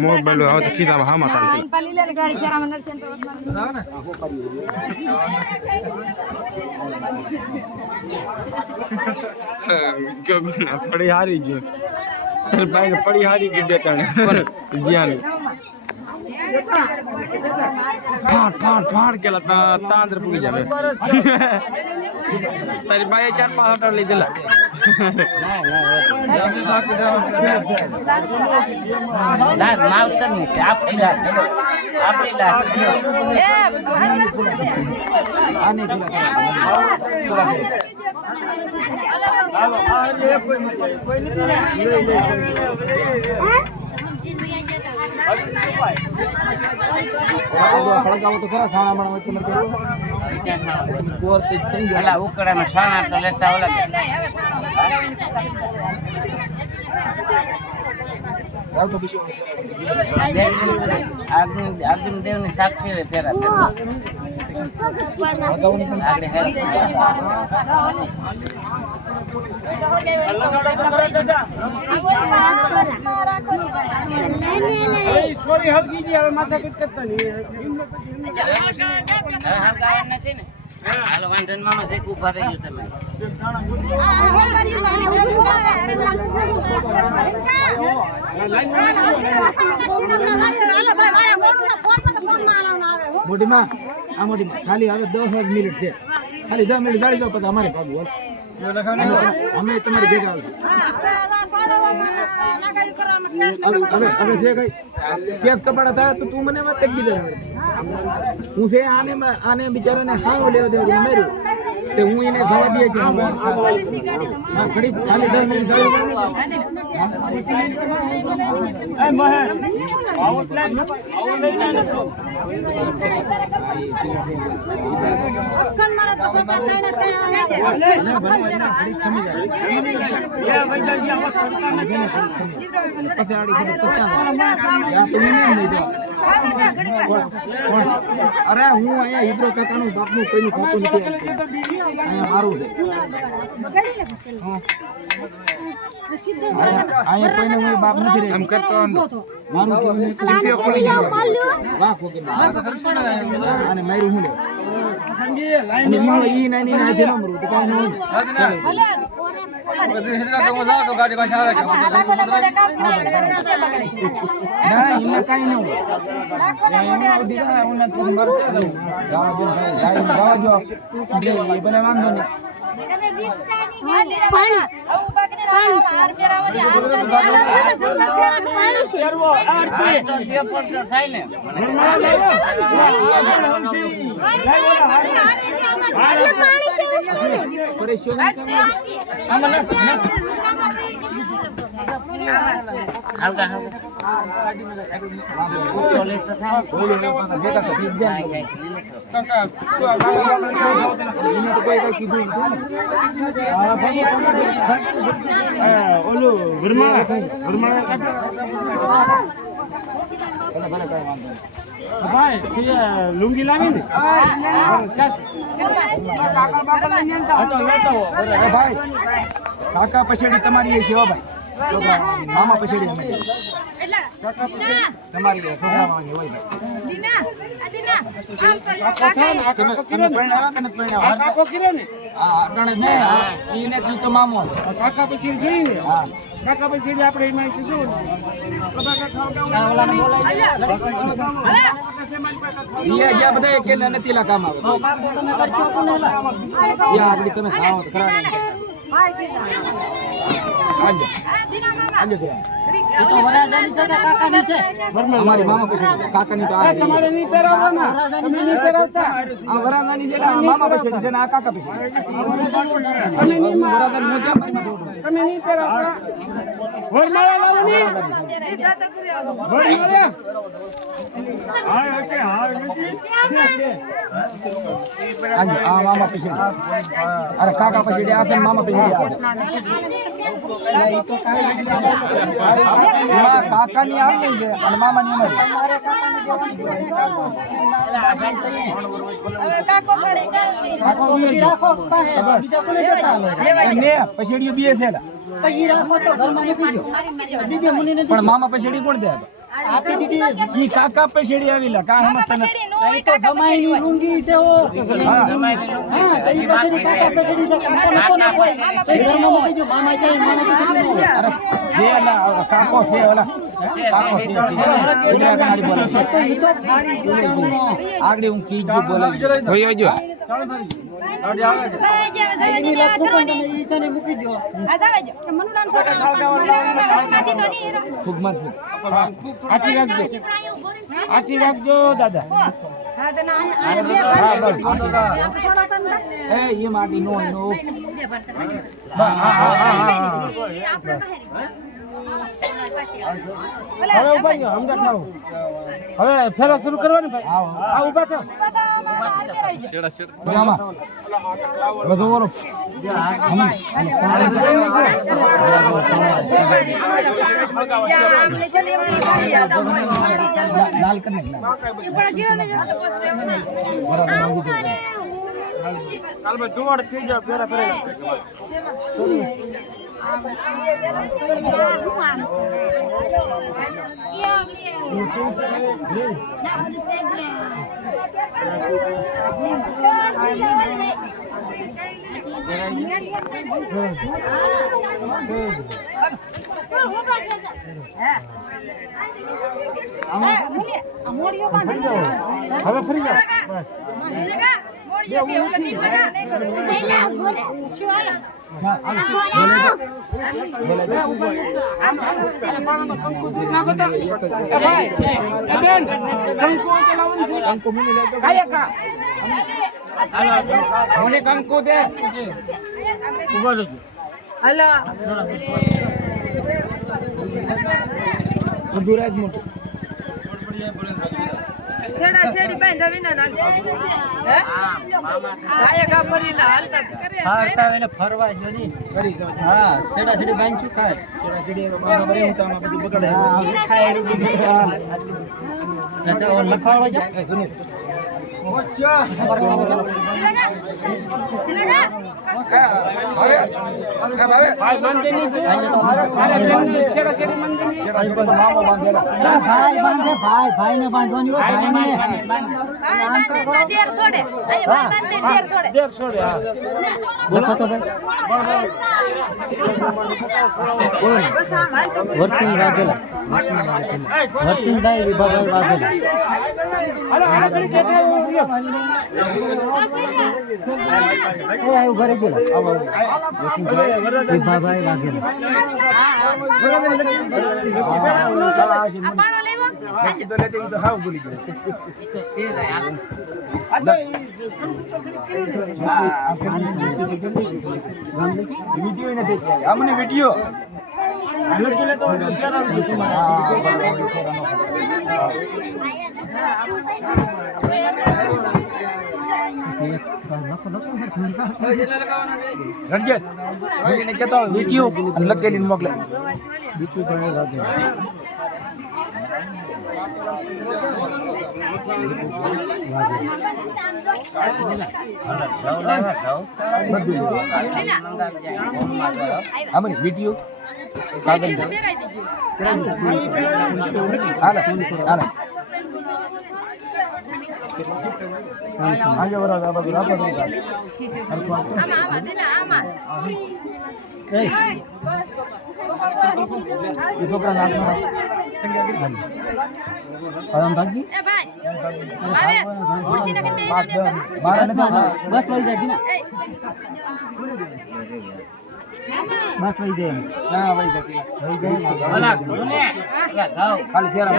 Mobile આવે કીધા હા માતા પડી હારી ગયું પડી હારી ગઈ બે ત્રણ જ્યાં ફાડ કેલા તાંદર પૂરી જાવે તારી બાઈ 4-5 હટર લીધેલા માવતર ની છે આપણી લાશ ઉકળામાં સાણા તો લેતા અગ્નિદેવ ની સાક્ષી પેરા સોરી હલકી જી હવે માથા કટ કરતા નહીં ગાયન નથી ને હાલો વાંધન મામા જે ઉભા રહી ગયો તમે મોટી માં આ મોટી માં ખાલી હવે 10 મિનિટ છે ખાલી 10 મિનિટ ગાડી દો પછી અમારે ભાગવું અમે તમારી ભેગા આવશું હવે છે કઈ કેસ કપાડા થાય તો તું મને વાત કરી દીધા હું છે આને બિચારાને હાવ લેવા દેવા માર્યું તે હું એને જવા દે કે હા ખડી ખાલી 10 મિનિટ અરે હું અહીંયા હિબ્રો કાકાનું બાપનું કોઈનું ખાતું નથી અહીંયા મારું છે અહીંયા કોઈને હું બાપ નથી એમ કરતો મારું વાહ કોકે અને મારું હું ઈ નાની ના જેનો મરું તો કાઈ નહીં ગાડી પાછા આવે ના ઈને કાઈ નહીં લુંગી લાવી ને ભાઈ કાકા પછેડી તમારી છે ભાઈ મામા પછેડી તમારી છોકરામાં હોય મામો કાકા પછી જોઈને કાકા પછી આપણે એમાં શું બધા કે નથી કામ આવે તમે ખાઓ અમારી મામા પછી કાકાની તો તમારે નહીં પહેરાવવાના તમે નહીં પહેરાવતા આ વરાંગાની જે મામા પછી છે આ કાકા પછી તમે નહીં તમે નહીં પહેરાવતા વરમાળા લાવવાની વરમાળા હા ઓકે હા આ મામા પછી અરે કાકા પછી આ છે મામા પછી એમાં કાકાની આવી છે અને મામાની અમારી. ને પછેડીઓ બે છે એલા. પણ મામા પછેડી કોણ દે ઈ કાકા પછેડી આવેલા કા સમજતા નથી. અરે જે એલા કાકો છે ઓલા કાકો છે એટલે આગળ બોલે છે. આગળ હું કીધું બોલે હોય જો ખૂબ મત આટી રાખજો દાદા. એ માટી નો હવે ફેરો શરૂ કરવાનો ભાઈ. આ ઊભા છો. બધું બોલો લાલ કરી થઈ જાવ ફેરા ફરેલા. હવે ફરી જાવ. કંકુ દે અધુરાજ મોટું શેડા શેડી બાઈ નવીના ના હે આયા ગા પડીલા હાલતા કરે હાલતા એને ફરવા જો ની કરી દો. હા છેડા છેડી બાંધ છું ખાય. છેડા છેડી બાંધ બરે હું તામાં બધું બગડે ખાય એનું બીજું નતે ઓર લખાવવા જા એ સુની ઓચ્ચા ભાઈ મંદિર ની અરે છેડા છેડી મંદિર ની મામો બાંધેલા ભાઈ બાંધે ભાઈ ને બાંધવાની હોય ભાઈ ને દેર છોડે આયા બાંધે દેર છોડે દેર છોડે. હા બોલો તો ભાઈ. વર્સિંગ વાગેલા વર્સિંગ ભાઈ વિભાગ વાગેલા. હાલો હાલો કરી દે આયો ઘરે ગયેલા વર્સિંગ વિભાગ વાગેલા. પાણો લેવો બાકી તો લેતી તો હાવ ભૂલી ગયો. વિડિયો નથી અમને વિડિયો રણજીત કહેતો વિડિયો લખેલી મોકલે. આમાં વિડિયો કાગળ હાલે હાલે આજો બરાબર આ બધું રાખો તો આમાં દેના આમાં એ છોકરા નાખના આરામ ભાગી એ ભાઈ આવે ખુરશી નાખી દે મારા નથી બસ વઈ જાય ને બસ વઈ જાય ના વઈ જાય ખાલી ફેરા